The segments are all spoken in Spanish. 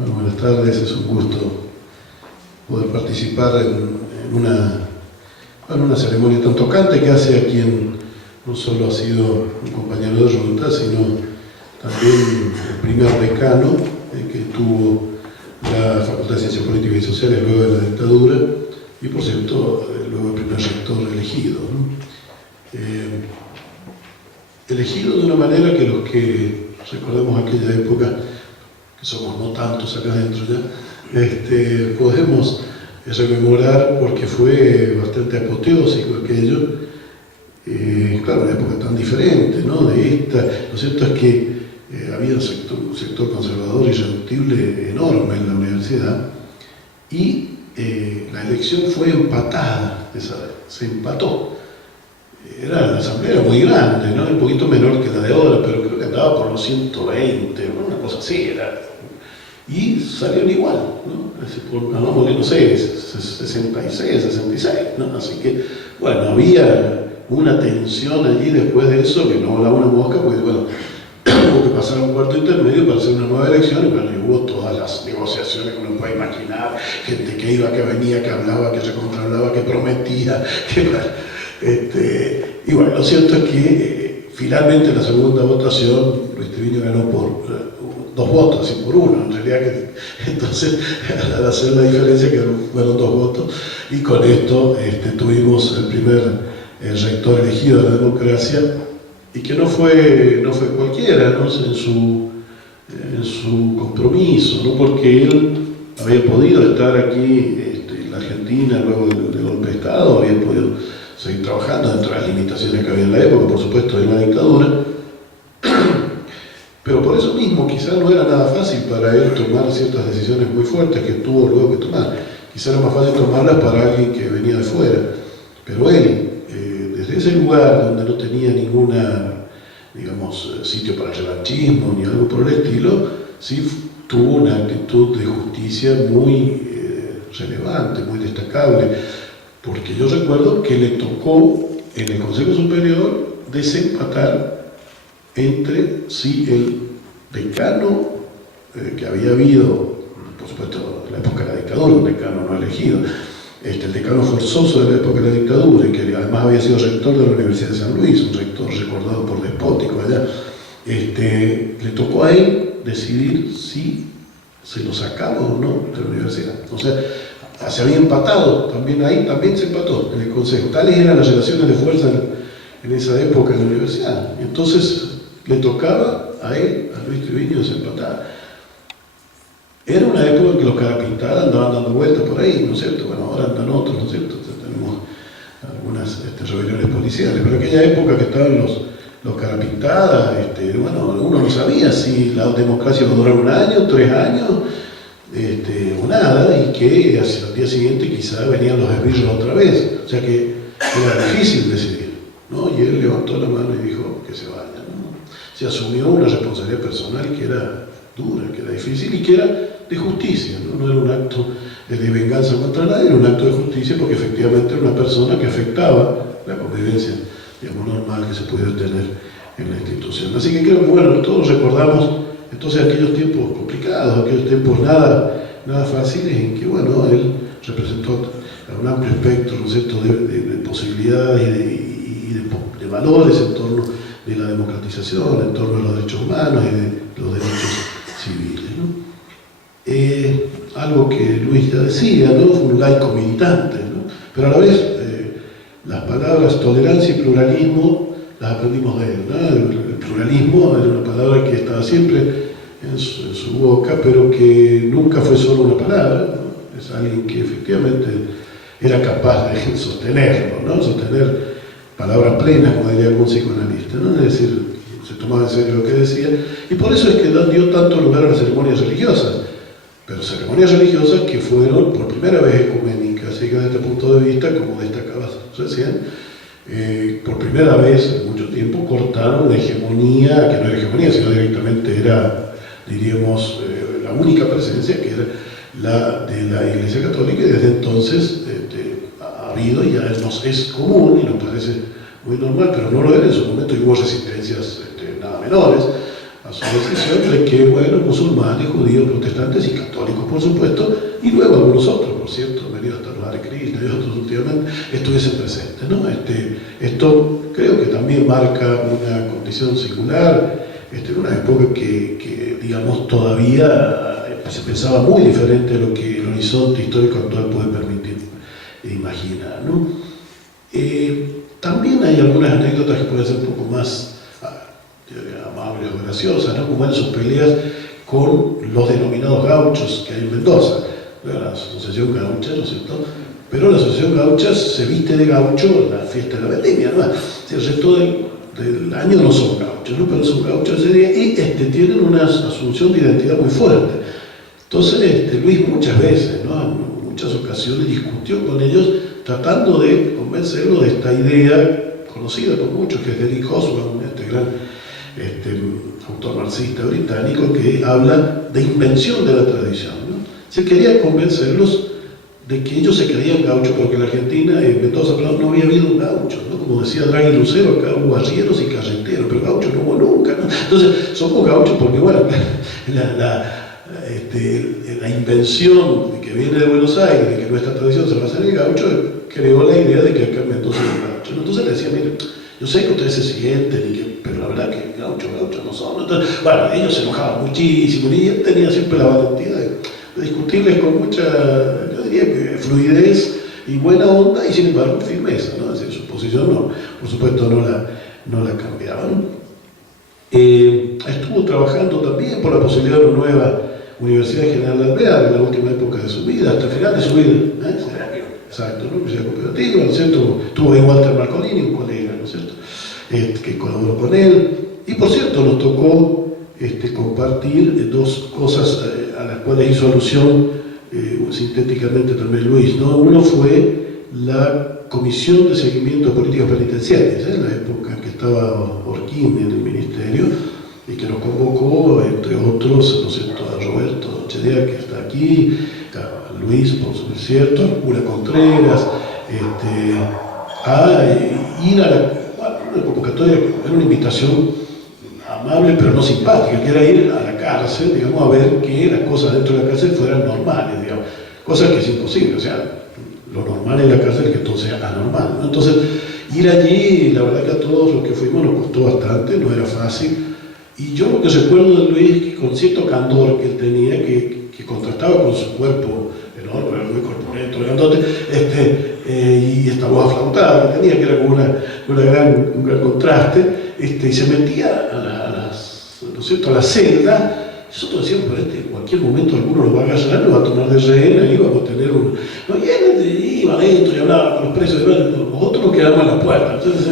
Bueno, buenas tardes, es un gusto poder participar en una ceremonia tan tocante que hace a quien no solo ha sido un compañero de ruta, sino también el primer decano que tuvo la Facultad de Ciencias Políticas y Sociales luego de la dictadura y, por cierto, luego el primer rector elegido, ¿no? Elegido de una manera que los que recordemos aquella época, que somos no tantos acá adentro ya, podemos rememorar porque fue bastante apoteósico aquello. Claro, una época tan diferente, ¿no? De esta. Lo cierto es que había un sector conservador y irreductible enorme en la universidad y la elección fue empatada, se empató. La asamblea era muy grande, ¿no? Un poquito menor que la de ahora, pero creo que andaba por los 120, una cosa así era. Y salieron igual, ¿no? No sé, 66, 66, ¿no? Así que, bueno, había una tensión allí después de eso, que no volaba una mosca, porque, bueno, hubo que pasar a un cuarto intermedio para hacer una nueva elección, y bueno, y hubo todas las negociaciones que uno puede imaginar, gente que iba, que venía, que hablaba, que recontrahablaba, que prometía, y bueno, lo cierto es que finalmente en la segunda votación Luis Triviño ganó por 2 votos y por 1, en realidad, entonces al hacer la diferencia que fueron 2 votos, y con esto tuvimos el primer rector elegido de la democracia, y que no fue cualquiera, ¿no? en su compromiso, ¿no? Porque él había podido estar aquí en la Argentina luego del golpe de Estado, había podido seguir trabajando dentro de las limitaciones que había en la época, por supuesto, de la dictadura, pero por eso mismo quizás no era nada fácil para él tomar ciertas decisiones muy fuertes que tuvo luego que tomar. Quizás era más fácil tomarlas para alguien que venía de fuera, pero él, desde ese lugar donde no tenía ninguna, digamos, sitio para el revanchismo ni algo por el estilo, sí tuvo una actitud de justicia muy relevante, muy destacable, porque yo recuerdo que le tocó en el Consejo Superior desempatar entre si el decano que había habido, por supuesto en la época de la dictadura, un decano no elegido, el decano forzoso de la época de la dictadura, y que además había sido rector de la Universidad de San Luis, un rector recordado por despótico allá, le tocó a él decidir si se lo sacaba o no de la universidad. O sea, se había empatado, también ahí también se empató en el Consejo. Tales eran las relaciones de fuerza en esa época en la universidad. Entonces le tocaba a él, a Luis Triviño, desempatar. Era una época en que los carapintadas andaban dando vueltas por ahí, ¿no es cierto? Bueno, ahora andan otros, ¿no es cierto? Tenemos algunas rebeliones policiales, pero en aquella época que estaban los carapintadas, bueno, uno no sabía si la democracia iba a durar 1 año, 3 años, o nada, y que hacia el día siguiente quizá venían los esbirros otra vez, o sea que era difícil decidir, ¿no? Y él levantó la mano y dijo que se vaya, ¿no? Se asumió una responsabilidad personal que era dura, que era difícil y que era de justicia, ¿no? No era un acto de venganza contra nadie, era un acto de justicia porque efectivamente era una persona que afectaba la convivencia, digamos, normal que se puede tener en la institución. Así que creo que, bueno, todos recordamos entonces aquellos tiempos complicados, aquellos tiempos nada fáciles en que, bueno, él representó un amplio espectro, ¿no es cierto?, de posibilidades y de valores en torno de la democratización, en torno a los derechos humanos y de los derechos civiles, ¿no? Algo que Luis ya decía, ¿no? Fue un laico militante, ¿no? Pero a la vez las palabras tolerancia y pluralismo las aprendimos de él, ¿no? El pluralismo era una palabra que estaba siempre en su boca, pero que nunca fue solo una palabra, ¿no? Es alguien que efectivamente era capaz de sostenerlo, ¿no? Sostener palabras plenas, como diría algún psicoanalista, ¿no? Es decir, se tomaba en serio lo que decía, y por eso es que dio tanto lugar a las ceremonias religiosas, pero ceremonias religiosas que fueron por primera vez ecuménicas, así que desde este punto de vista, como destacabas recién, por primera vez en mucho tiempo cortaron la hegemonía, que no era hegemonía, sino directamente era, diríamos, la única presencia, que era la de la Iglesia Católica, y desde entonces ha habido, y ya nos es común, y nos parece muy normal, pero no lo era en su momento, y hubo resistencias nada menores a su decisión de que, bueno, musulmanes, judíos, protestantes y católicos, por supuesto, y luego algunos otros, por cierto, venido hasta los Hare Krishna y otros últimamente, estuviesen presentes, ¿no? Esto creo que también marca una condición singular, en una época que, digamos, todavía se pensaba muy diferente a lo que el horizonte histórico actual puede permitir imaginar, ¿no? También hay algunas anécdotas que pueden ser un poco más amables o graciosas, ¿no? Como en sus peleas con los denominados gauchos que hay en Mendoza, la asociación gaucha, ¿no es cierto? Pero la asociación gaucha se viste de gaucho en la fiesta de la vendimia, ¿no? El resto del año no son gauchos, ¿no? Pero son gauchos ese día y tienen una asunción de identidad muy fuerte. Entonces Luis muchas veces, ¿no? En muchas ocasiones discutió con ellos tratando de convencerlos de esta idea conocida por muchos, que es de Eric Hobsbawm, este gran autor marxista británico, que habla de invención de la tradición, ¿no? Se quería convencerlos de que ellos se creían gauchos, porque en la Argentina, en Mendoza, no había habido un gaucho, ¿no? Como decía Draghi Lucero, acá hubo arrieros y carreteros, pero gauchos no hubo nunca, ¿no? Entonces, somos gauchos porque, bueno, la invención de que viene de Buenos Aires, de que nuestra tradición se basa en el gaucho, creó la idea de que acá en Mendoza era gaucho. Entonces le decía, mire, yo sé que ustedes se sienten, pero la verdad que gauchos no son. Entonces, bueno, ellos se enojaban muchísimo y él tenía siempre la valentía de discutirles con mucha, yo diría que fluidez y buena onda, y sin embargo firmeza, ¿no? Es decir, su posición no, por supuesto no la cambiaban. Estuvo trabajando también por la posibilidad de una nueva Universidad General de Alvear en la última época de su vida, hasta el final de su vida. Exacto, ¿no? Universidad Cooperativa, ¿no es cierto? Tuvo ahí Walter Marcolini, un colega, ¿no es cierto? Que colaboró con él. Y por cierto, nos tocó compartir dos cosas a las cuales hizo alusión sintéticamente también Luis, ¿no? Uno fue la Comisión de Seguimiento de Políticas Penitenciarias, en la época en que estaba Orquín en el Ministerio, y que nos convocó, entre otros, ¿no es cierto?, a Roberto Chedea, que está aquí, a Luis, por cierto, a Cura Contreras, a ir a una convocatoria, era una invitación amable pero no simpática, que era ir a la cárcel, digamos, a ver que las cosas dentro de la cárcel fueran normales, digamos, cosa que es imposible, o sea, lo normal en la cárcel es que todo sea anormal, ¿no? Entonces, ir allí, la verdad que a todos los que fuimos nos costó bastante, no era fácil, y yo lo que recuerdo de Luis, que con cierto candor que él tenía, que contrastaba con su cuerpo enorme, muy corpulento, grandote, y esta voz aflautada que tenía, que era como un gran contraste, y se metía ¿no es cierto?, a la celda. Nosotros decíamos, pero en cualquier momento alguno lo va a agarrar, lo va a tomar de rehén, ahí vamos a tener un... No, y él iba adentro y hablaba con los presos, nosotros nos quedamos en la puerta, entonces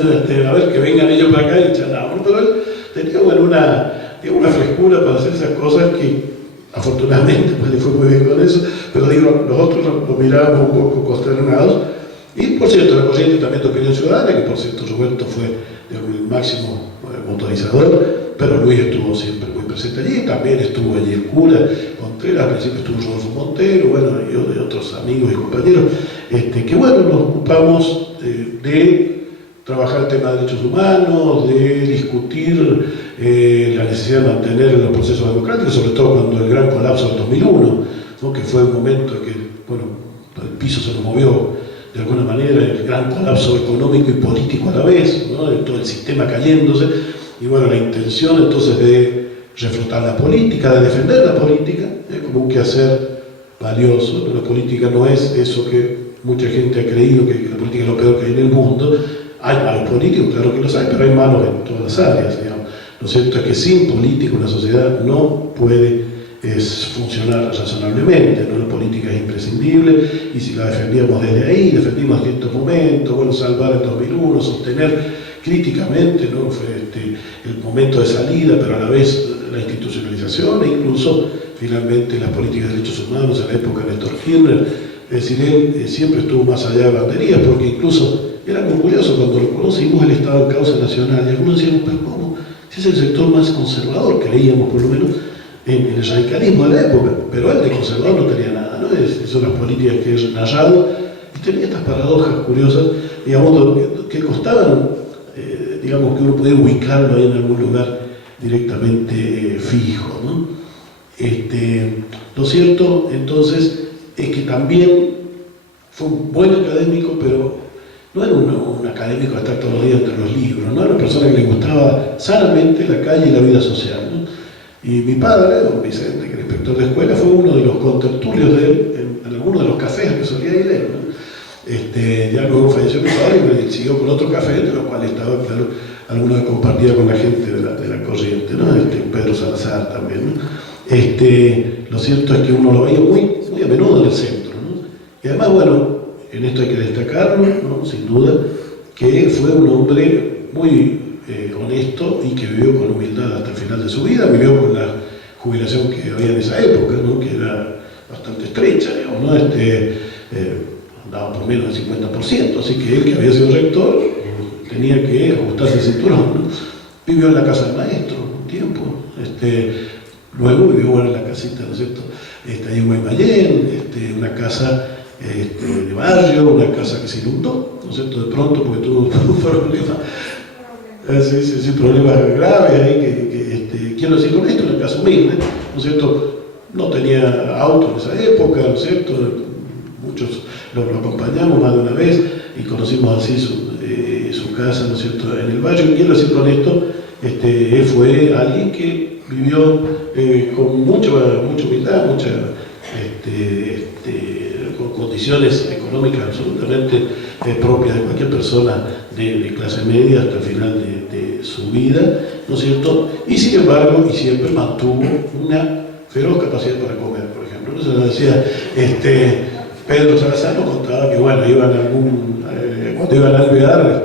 a ver que vengan ellos para acá y charlábamos, pero él tenía, bueno, una frescura para hacer esas cosas que afortunadamente pues le fue muy bien con eso, pero digo, nosotros lo mirábamos un poco consternados. Y por cierto, la corriente también de Opinión Ciudadana, que por cierto Roberto fue el máximo motorizador, pero Luis estuvo siempre muy presente allí, también estuvo allí el cura Contreras, al principio estuvo Rodolfo Montero, bueno, y yo de otros amigos y compañeros, que bueno, nos ocupamos de trabajar el tema de derechos humanos, de discutir la necesidad de mantener los procesos democráticos, sobre todo cuando el gran colapso del 2001, ¿no?, que fue un momento en que, bueno, el piso se nos movió de alguna manera, el gran colapso económico y político a la vez, ¿no?, de todo el sistema cayéndose, y bueno, la intención entonces de reflotar la política, de defender la política, como un quehacer valioso. La política no es eso que mucha gente ha creído, que la política es lo peor que hay en el mundo. Hay malos políticos, claro que los hay, pero hay malos en todas las áreas, digamos. Lo cierto es que sin política una sociedad no puede funcionar razonablemente, ¿no? La política es imprescindible, y si la defendíamos desde ahí, defendimos en estos momentos, bueno, salvar el 2001, sostener críticamente, ¿no? Fue el momento de salida, pero a la vez la institucionalización, e incluso finalmente las políticas de derechos humanos en la época de Néstor Kirchner. Es decir, él siempre estuvo más allá de banderías, porque incluso era muy curioso cuando lo conocimos, él estaba en Causa Nacional, y algunos decían, pero ¿cómo? Si es el sector más conservador, creíamos por lo menos, en el radicalismo de la época, pero él de conservador no tenía nada, ¿no? Son las políticas que he narrado, y tenía estas paradojas curiosas, digamos, que costaban, digamos, que uno podía ubicarlo ahí en algún lugar directamente fijo, ¿no? Lo cierto entonces es que también fue un buen académico, pero no era un académico de estar todos los días entre los libros, no era una persona que le gustaba sanamente la calle y la vida social, ¿no? Y mi padre, don Vicente, que era inspector de escuela, fue uno de los contertulios de él en algunos de los cafés que solía ir él, ¿no? Ya luego falleció mi padre y siguió con otro café, de los cuales estaba, claro, algunos que compartía con la gente de la corriente, ¿no? Pedro Salazar también, ¿no? Lo cierto es que uno lo veía muy a menudo en el centro, ¿no? Y además, bueno, en esto hay que destacarlo, ¿no? Sin duda, que fue un hombre muy honesto y que vivió con humildad hasta el final de su vida, vivió con la jubilación que había en esa época, ¿no? Que era bastante estrecha, digamos, ¿no? Andaba por menos del 50%, así que él, que había sido rector, tenía que ajustarse el cinturón, ¿no? Vivió en la casa del maestro un tiempo, luego vivió en la casita, ¿no es cierto? Ahí en Guaymallén, una casa de barrio, una casa que se inundó, ¿no es cierto? De pronto, porque tuvo problemas, problemas graves ahí, quiero decir con esto, una casa humilde, ¿no es cierto? No tenía auto en esa época, ¿no es cierto? Muchos lo acompañamos más de una vez y conocimos así su casa, ¿no es cierto? En el barrio. Quiero decir con esto, él fue alguien que vivió con mucha humildad, con condiciones económicas absolutamente propias de cualquier persona de clase media hasta el final de su vida, ¿no es cierto? Y sin embargo, y siempre mantuvo una feroz capacidad para comer, por ejemplo. ¿No? Se nos decía, Pedro Salazar nos contaba que, bueno, cuando iban a alvear,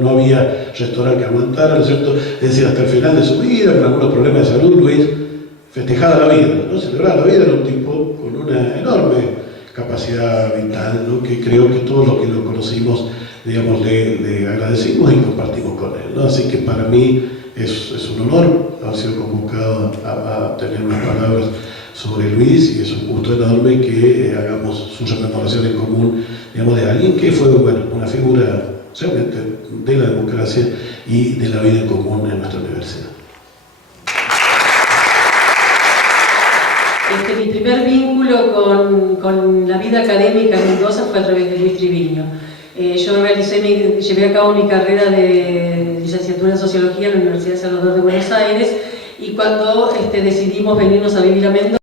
no había restaurante que aguantara, ¿no es cierto? Es decir, hasta el final de su vida, con algunos problemas de salud, Luis festejaba la vida, ¿no? Celebraba la vida, era un tipo con una enorme capacidad vital, ¿no? Que creo que todos los que lo conocimos, digamos, le agradecimos y compartimos con él, ¿no? Así que para mí es un honor haber sido convocado a tener unas palabras sobre Luis, y es un gusto enorme que hagamos su rememoración en común, digamos, de alguien que fue, bueno, una figura realmente de la democracia y de la vida en común en nuestra universidad. Mi primer vínculo con la vida académica en Mendoza fue a través de Luis Triviño. Yo llevé a cabo mi carrera de licenciatura en Sociología en la Universidad de Salvador de Buenos Aires, y cuando decidimos venirnos a vivir a Mendoza,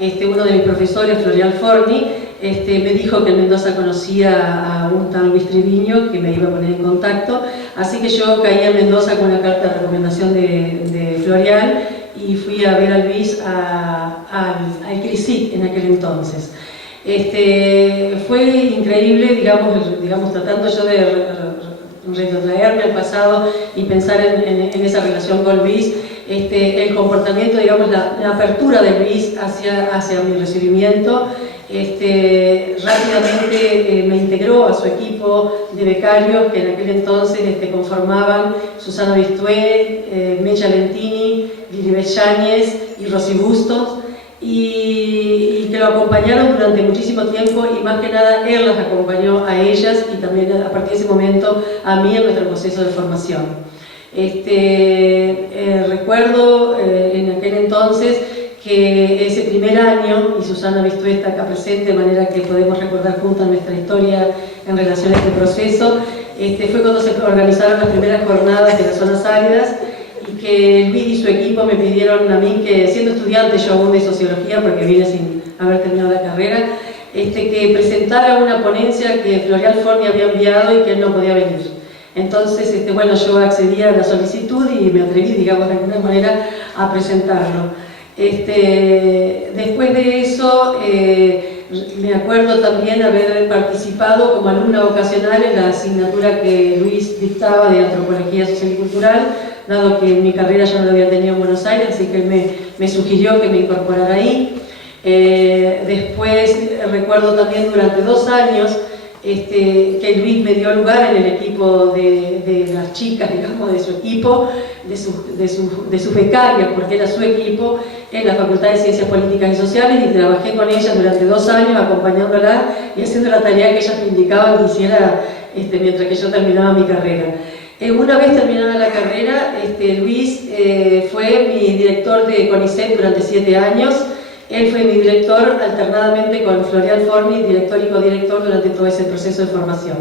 uno de mis profesores, Florial Forni, me dijo que en Mendoza conocía a un tal Luis Triviño, que me iba a poner en contacto, así que yo caí a Mendoza con una carta de recomendación de Florial, y fui a ver a Luis al CRISIT en aquel entonces. Fue increíble, digamos, tratando yo de retrotraerme al pasado y pensar en esa relación con Luis, el comportamiento, digamos, la apertura de Luis hacia mi recibimiento. Rápidamente me integró a su equipo de becarios, que en aquel entonces conformaban Susana Bistué, Mecha Lentini, Lilibet Yáñez y Rosy Bustos, y que lo acompañaron durante muchísimo tiempo, y más que nada él las acompañó a ellas y también a partir de ese momento a mí en nuestro proceso de formación. Recuerdo en aquel entonces que ese primer año, y Susana Bistué está acá presente, de manera que podemos recordar juntas nuestra historia en relación a este proceso, fue cuando se organizaron las primeras jornadas de las zonas áridas, y que Luis y su equipo me pidieron a mí, que siendo estudiante yo aún de Sociología, porque vine sin haber terminado la carrera, que presentara una ponencia que Florial Forni había enviado y que él no podía venir. Entonces, bueno, yo accedí a la solicitud y me atreví, digamos, de alguna manera a presentarlo. Después de eso, me acuerdo también haber participado como alumna vocacional en la asignatura que Luis dictaba de Antropología Social y Cultural, dado que en mi carrera yo no lo había tenido en Buenos Aires, así que él me sugirió que me incorporara ahí. Después recuerdo también durante 2 años que Luis me dio lugar en el equipo de las chicas, digamos, de su equipo, de sus becarias, porque era su equipo, en la Facultad de Ciencias Políticas y Sociales, y trabajé con ellas durante 2 años acompañándola y haciendo la tarea que ellas me indicaban que hiciera mientras que yo terminaba mi carrera. Una vez terminada la carrera, Luis fue mi director de CONICET durante 7 años. Él fue mi director alternadamente con Florian Forni, director y codirector durante todo ese proceso de formación.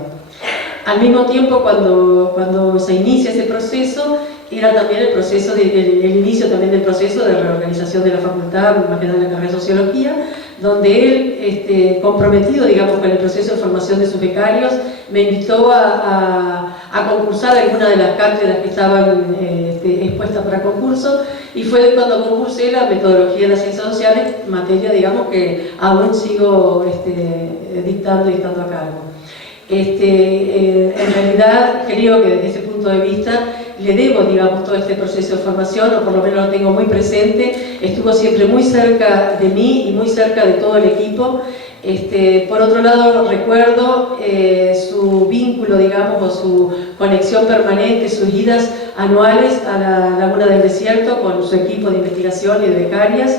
Al mismo tiempo, cuando se inicia ese proceso, era también el inicio también del proceso de reorganización de la facultad, más que nada en la carrera de Sociología, donde él, comprometido, digamos, con el proceso de formación de sus becarios, me invitó a concursar algunas de las cátedras que estaban expuestas para concurso, y fue cuando concursé la metodología de las ciencias sociales, materia, digamos, que aún sigo dictando y estando a cargo. En realidad, creo que desde ese punto de vista le debo, digamos, todo este proceso de formación, o por lo menos lo tengo muy presente. Estuvo siempre muy cerca de mí y muy cerca de todo el equipo. Por otro lado, recuerdo su vínculo, digamos, o su conexión permanente, sus idas anuales a la Laguna del Desierto con su equipo de investigación y de becarias,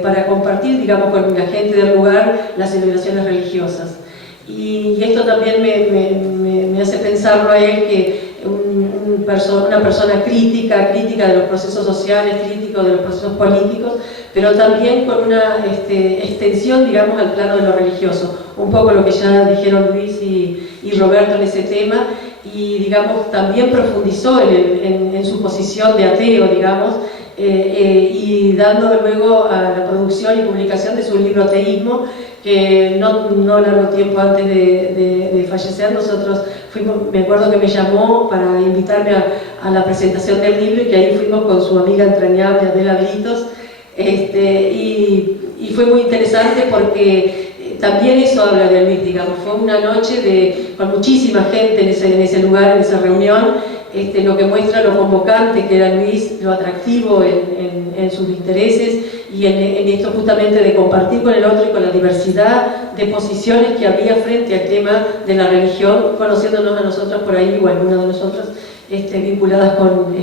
para compartir, digamos, con la gente del lugar las celebraciones religiosas. Y esto también me hace pensarlo a él, que una persona crítica de los procesos sociales, crítico de los procesos políticos, pero también con una extensión, digamos, al plano de lo religioso. Un poco lo que ya dijeron Luis y Roberto en ese tema, y, digamos, también profundizó en su posición de ateo, digamos, y dando luego a la producción y publicación de su libro Ateísmo, que no largo tiempo antes de fallecer, nosotros fuimos, me acuerdo que me llamó para invitarme a la presentación del libro, y que ahí fuimos con su amiga entrañable Adela Britos, y fue muy interesante porque también eso habla de Luis, digamos. Fue una noche con muchísima gente en ese lugar, en esa reunión, lo que muestra lo convocante que era Luis, lo atractivo en sus intereses, y en esto justamente de compartir con el otro y con la diversidad de posiciones que había frente al tema de la religión, conociéndonos a nosotros por ahí, o algunas de nosotras vinculadas con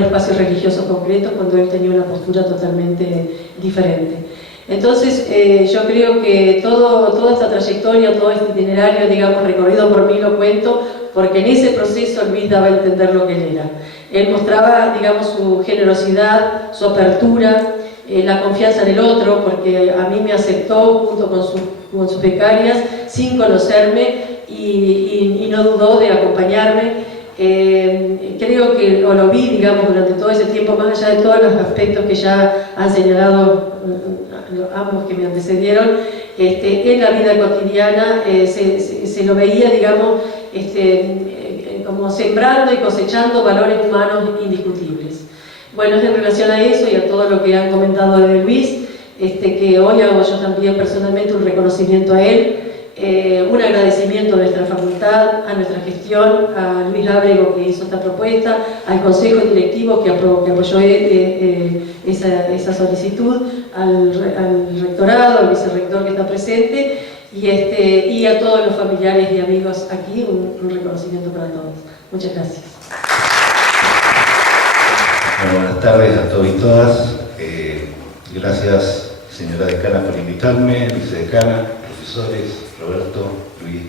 espacios religiosos concretos, cuando él tenía una postura totalmente diferente. Entonces, yo creo que toda esta trayectoria, todo este itinerario, digamos, recorrido por mí, lo cuento porque en ese proceso Luis daba a entender lo que él era. Él mostraba, digamos, su generosidad, su apertura, la confianza en el otro, porque a mí me aceptó junto con sus becarias, sin conocerme, y no dudó de acompañarme. Creo que lo vi, digamos, durante todo ese tiempo, más allá de todos los aspectos que ya han señalado ambos que me antecedieron, en la vida cotidiana se lo veía, digamos, como sembrando y cosechando valores humanos indiscutibles. Bueno, es en relación a eso y a todo lo que han comentado de Luis, que hoy hago yo también personalmente un reconocimiento a él, un agradecimiento a nuestra facultad, a nuestra gestión, a Luis Ábrego, que hizo esta propuesta, al consejo directivo que apoyó esa solicitud, al rectorado, al vicerrector que está presente, y a todos los familiares y amigos aquí, un reconocimiento para todos. Muchas gracias. Bueno, buenas tardes a todos y todas. Gracias, señora decana, por invitarme, vicedecana, profesores, Roberto, Luis,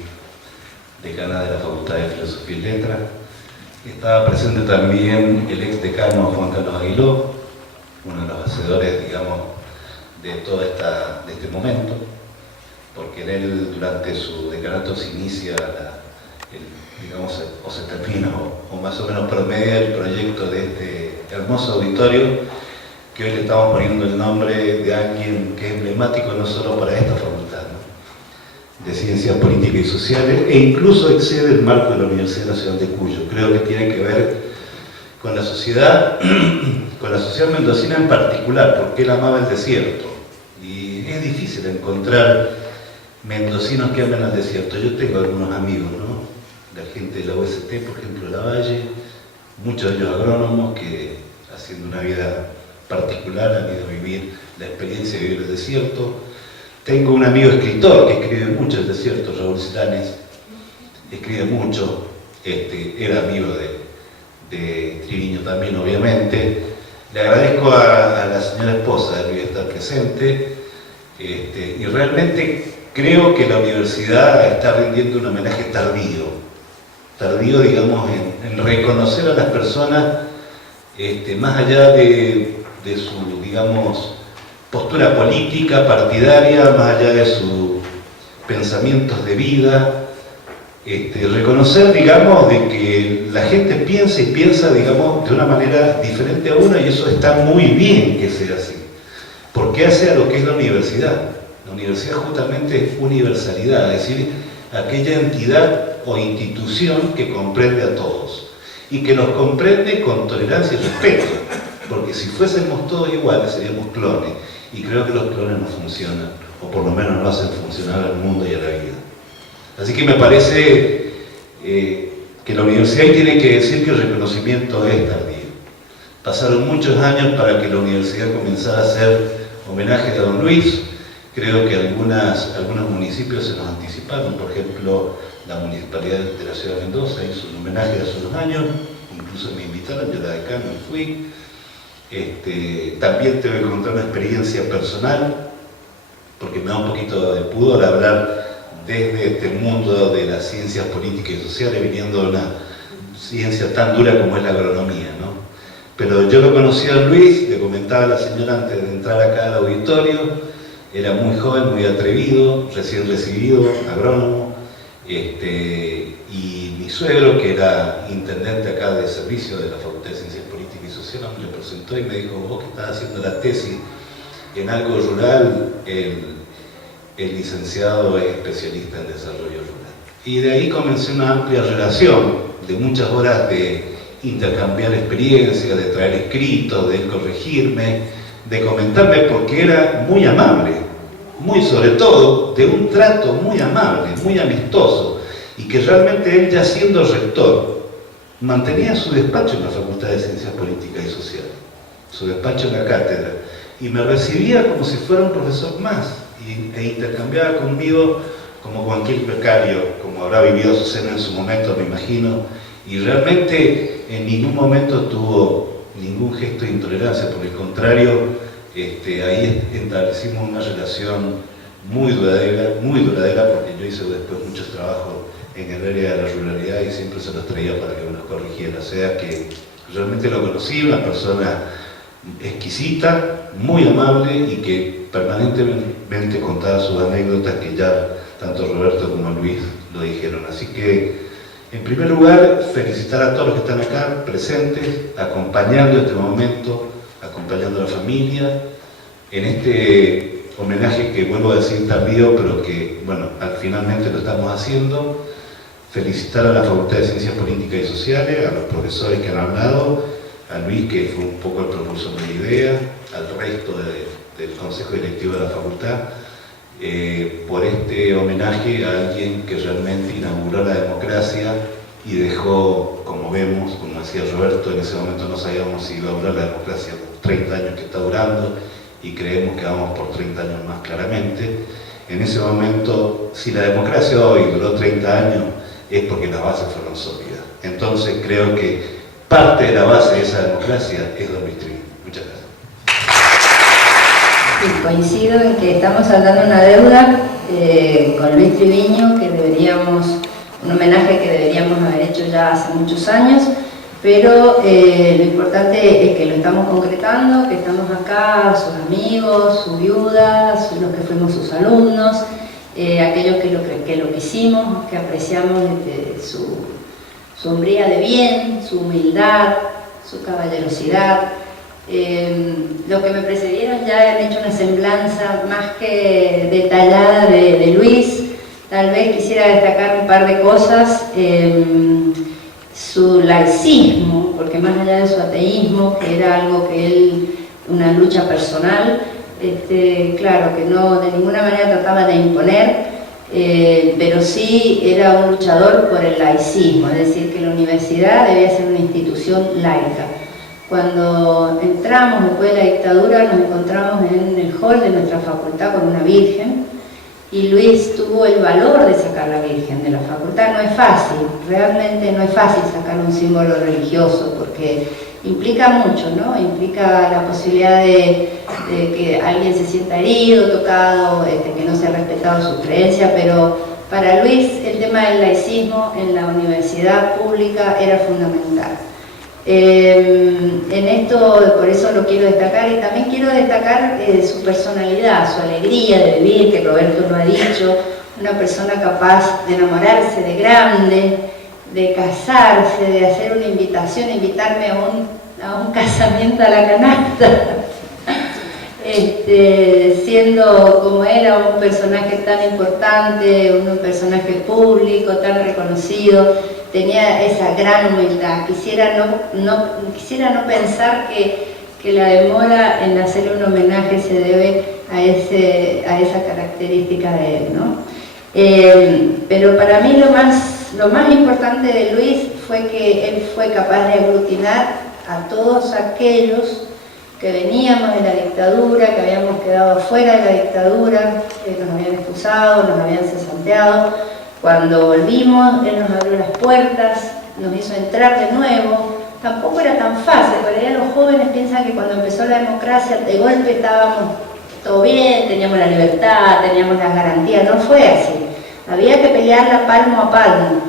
decana de la Facultad de Filosofía y Letras. Estaba presente también el ex decano Juan Carlos Aguiló, uno de los hacedores, digamos, de todo este momento, porque en él, durante su decanato, se inicia, digamos, o se termina, o más o menos promedia el proyecto de este hermoso auditorio, que hoy le estamos poniendo el nombre de alguien que es emblemático no solo para esta facultad, ¿no?, de Ciencias Políticas y Sociales, e incluso excede el marco de la Universidad Nacional de Cuyo. Creo que tiene que ver con la sociedad mendocina en particular, porque él amaba el desierto, y es difícil encontrar mendocinos que amen al desierto. Yo tengo algunos amigos, ¿no?, la gente de la UST, por ejemplo, de La Valle, muchos de ellos agrónomos que, haciendo una vida particular, han ido a vivir la experiencia de vivir el desierto. Tengo un amigo escritor que escribe mucho el desierto, Raúl Silanes, escribe mucho, era amigo de Triviño también, obviamente. Le agradezco a la señora esposa de Luis estar presente, y realmente creo que la universidad está rindiendo un homenaje tardío tardío, digamos, en reconocer a las personas, más allá de su, digamos, postura política, partidaria, más allá de sus pensamientos de vida, reconocer, digamos, de que la gente piensa y piensa, digamos, de una manera diferente a uno, y eso está muy bien que sea así, porque hace a lo que es la universidad. La universidad justamente es universalidad, es decir, aquella entidad o institución que comprende a todos, y que nos comprende con tolerancia y respeto, porque si fuésemos todos iguales seríamos clones, y creo que los clones no funcionan, o por lo menos no hacen funcionar al mundo y a la vida. Así que me parece que la universidad tiene que decir que el reconocimiento es tardío. Pasaron muchos años para que la universidad comenzara a hacer homenaje a don Luis. Creo que algunos municipios se nos anticiparon, por ejemplo, la Municipalidad de la Ciudad de Mendoza hizo un homenaje hace unos años, incluso me invitaron, yo era decano y fui. También te voy a contar una experiencia personal, porque me da un poquito de pudor hablar desde este mundo de las ciencias políticas y sociales, viniendo de una ciencia tan dura como es la agronomía, ¿no? Pero yo lo conocí a Luis, le comentaba a la señora antes de entrar acá al auditorio, era muy joven, muy atrevido, recién recibido, agrónomo, y mi suegro, que era intendente acá de servicio de la Facultad de Ciencias Políticas y Sociales, me lo presentó y me dijo: vos que estás haciendo la tesis en algo rural, el licenciado es especialista en desarrollo rural. Y de ahí comencé una amplia relación de muchas horas de intercambiar experiencias, de traer escritos, de corregirme, de comentarme, porque era muy amable, muy sobre todo de un trato muy amable, muy amistoso, y que realmente él, ya siendo rector, mantenía su despacho en la Facultad de Ciencias Políticas y Sociales, su despacho en la cátedra, y me recibía como si fuera un profesor más, e intercambiaba conmigo como cualquier becario, como habrá vivido Azucena en su momento, me imagino, y realmente en ningún momento tuvo ningún gesto de intolerancia, por el contrario, ahí establecimos una relación muy duradera, porque yo hice después muchos trabajos en el área de la ruralidad y siempre se los traía para que me los corrigiera, o sea que realmente lo conocí, una persona exquisita, muy amable, y que permanentemente contaba sus anécdotas, que ya tanto Roberto como Luis lo dijeron. Así que, en primer lugar, felicitar a todos los que están acá presentes, acompañando este momento, acompañando a la familia, en este homenaje que, vuelvo a decir, tardío, pero que, bueno, finalmente lo estamos haciendo. Felicitar a la Facultad de Ciencias Políticas y Sociales, a los profesores que han hablado, a Luis, que fue un poco el propulsor de la idea, al resto del Consejo Directivo de la Facultad, por este homenaje a alguien que realmente inauguró la democracia y dejó, como vemos, como decía Roberto, en ese momento no sabíamos si iba a durar la democracia por 30 años que está durando, y creemos que vamos por 30 años más claramente. En ese momento, si la democracia hoy duró 30 años, es porque las bases fueron sólidas. Entonces creo que parte de la base de esa democracia es don Luis Triviño. Muchas gracias. Sí, coincido en que estamos saldando una deuda con Luis Triviño, un homenaje que deberíamos haber hecho ya hace muchos años, pero lo importante es que lo estamos concretando, que estamos acá, sus amigos, su viuda, los que fuimos sus alumnos, aquellos que lo quisimos, que apreciamos su hombría de bien, su humildad, su caballerosidad. Los que me precedieron ya han hecho una semblanza más que detallada de Luis. Tal vez quisiera destacar un par de cosas. Su laicismo, porque más allá de su ateísmo, que era algo que él, una lucha personal, claro, que no de ninguna manera trataba de imponer, pero sí era un luchador por el laicismo, es decir, que la universidad debía ser una institución laica. Cuando entramos después de la dictadura, nos encontramos en el hall de nuestra facultad con una virgen, y Luis tuvo el valor de sacar la virgen de la facultad. No es fácil, realmente no es fácil sacar un símbolo religioso, porque implica mucho, ¿no? Implica la posibilidad de que alguien se sienta herido, tocado, que no se ha respetado su creencia, pero para Luis el tema del laicismo en la universidad pública era fundamental. En esto, por eso lo quiero destacar, y también quiero destacar su personalidad, su alegría de vivir, que Roberto lo ha dicho, una persona capaz de enamorarse de grande, de casarse, de hacer una invitación, invitarme a un casamiento a la canasta, siendo como era un personaje tan importante, un personaje público, tan reconocido, tenía esa gran humildad. Quisiera no pensar que la demora en hacerle un homenaje se debe a esa característica de él, ¿no? Pero para mí lo más importante de Luis fue que él fue capaz de aglutinar a todos aquellos que veníamos de la dictadura, que habíamos quedado fuera de la dictadura, que nos habían expulsado, nos habían cesanteado. Cuando volvimos, él nos abrió las puertas, nos hizo entrar de nuevo. Tampoco era tan fácil, pero ya los jóvenes piensan que cuando empezó la democracia, de golpe estábamos todo bien, teníamos la libertad, teníamos las garantías. No fue así. Había que pelearla palmo a palmo,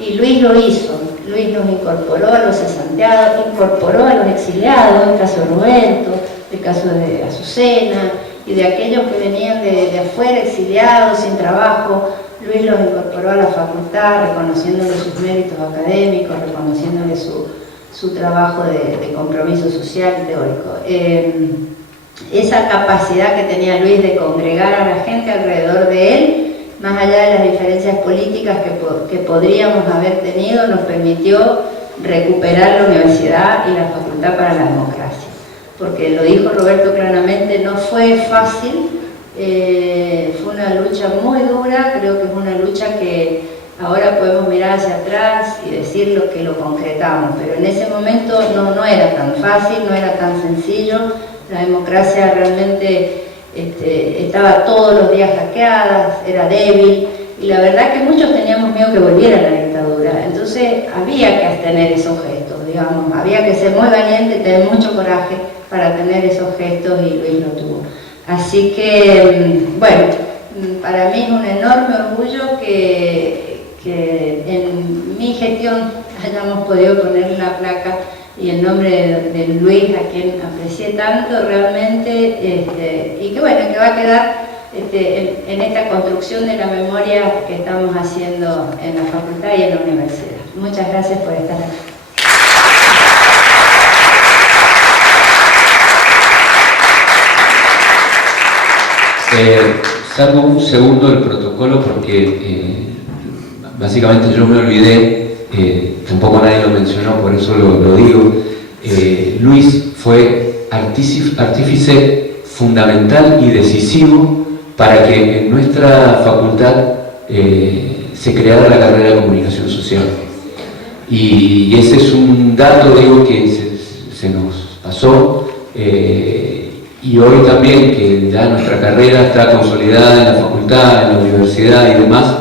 y Luis lo hizo. Luis nos incorporó a los cesanteados, incorporó a los exiliados, el caso de Roberto, el caso de Azucena, y de aquellos que venían de afuera, exiliados, sin trabajo. Luis los incorporó a la facultad, reconociéndole sus méritos académicos, reconociéndole su trabajo de compromiso social y teórico. Esa capacidad que tenía Luis de congregar a la gente alrededor de él, más allá de las diferencias políticas que podríamos haber tenido, nos permitió recuperar la universidad y la facultad para la democracia. Porque lo dijo Roberto claramente, no fue fácil, fue una lucha muy dura, creo que es una lucha que ahora podemos mirar hacia atrás y decir lo que lo concretamos, pero en ese momento no era tan fácil, no era tan sencillo. La democracia realmente estaba todos los días hackeada, era débil, y la verdad que muchos teníamos miedo que volviera la dictadura. Entonces había que tener esos gestos, digamos, había que ser muy valiente, tener mucho coraje para tener esos gestos, y Luis lo tuvo. Así que, bueno, para mí es un enorme orgullo que en mi gestión hayamos podido poner la placa y el nombre de Luis, a quien aprecié tanto realmente, y que bueno, que va a quedar en esta construcción de la memoria que estamos haciendo en la facultad y en la universidad. Muchas gracias por estar aquí. Salgo un segundo del protocolo porque básicamente yo me olvidé, tampoco nadie lo mencionó, por eso lo digo. Luis fue artífice fundamental y decisivo para que en nuestra facultad se creara la carrera de comunicación social. Y ese es un dato, digo, que se nos pasó. Y hoy también que ya nuestra carrera está consolidada en la facultad, en la universidad y demás,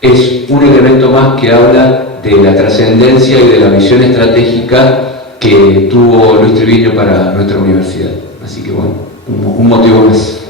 es un elemento más que habla de la trascendencia y de la visión estratégica que tuvo Luis Triviño para nuestra universidad. Así que bueno, un motivo más.